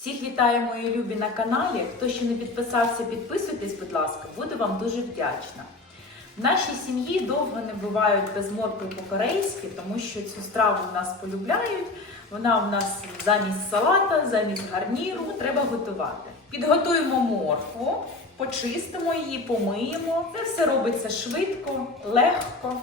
Всіх вітаю, мої любі на каналі. Хто ще не підписався, підписуйтесь, будь ласка, буду вам дуже вдячна. В нашій сім'ї довго не бувають без моркви по-корейськи, тому що цю страву в нас полюбляють. Вона в нас замість салата, замість гарніру треба готувати. Підготуємо моркву, почистимо її, помиємо. Це все робиться швидко, легко.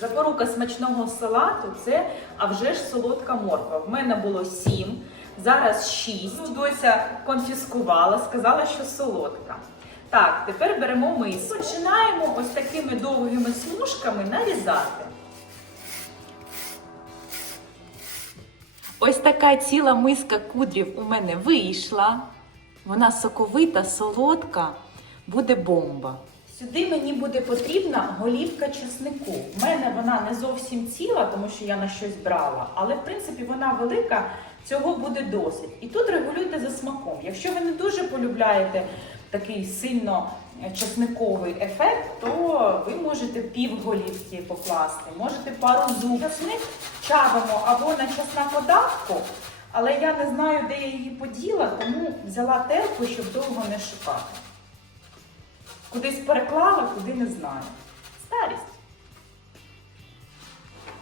Запорука смачного салату це а вже ж солодка морква. В мене було сім, зараз шість. Дося конфіскувала, сказала, що солодка. Так, тепер беремо миску. Починаємо ось такими довгими смужками нарізати. Ось така ціла миска кудрів у мене вийшла. Вона соковита, солодка, буде бомба. Сюди мені буде потрібна голівка чеснику. У мене вона не зовсім ціла, тому що я на щось брала, але в принципі вона велика, цього буде досить. І тут регулюйте за смаком. Якщо ви не дуже полюбляєте такий сильно е, чесниковий ефект, то ви можете пів голівки покласти, можете пару зуб. Чесник чавимо або на чеснокодавку, але я не знаю, де я її поділа, тому взяла терку, щоб довго не шукати. Кудись переклала, куди не знаю. Старість.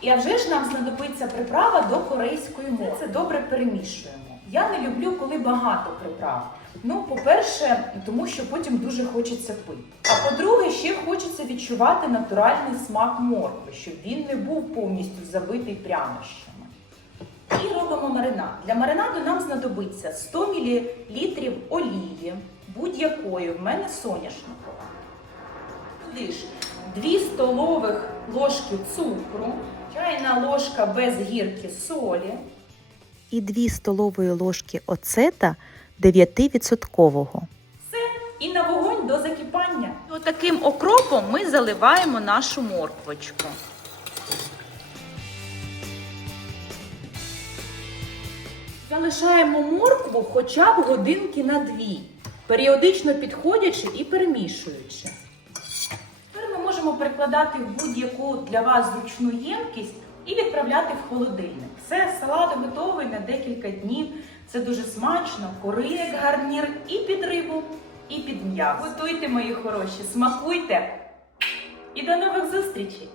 І а вже ж нам знадобиться приправа до корейської мови. Це добре перемішуємо. Я не люблю, коли багато приправ. Ну, по-перше, тому що потім дуже хочеться пити. А по-друге, ще хочеться відчувати натуральний смак моркви, щоб він не був повністю забитий прянощами. І робимо маринад. Для маринаду нам знадобиться 100 мл олії, будь-якої, в мене соняшникова. Туди ж 2 столових ложки цукру, чайна ложка без гірки солі, і 2 столової ложки оцета 9%. все і на вогонь до закипання. Отаким окропом ми заливаємо нашу морквочку. Залишаємо моркву хоча б годинки на дві, періодично підходячи і перемішуючи. Тепер ми можемо перекладати будь-яку для вас зручну ємкість і відправляти в холодильник. Все, салат готовий на декілька днів. Це дуже смачно, корисно, як гарнір і під рибу, і під м'ясо. Готуйте, мої хороші, смакуйте! І до нових зустрічей!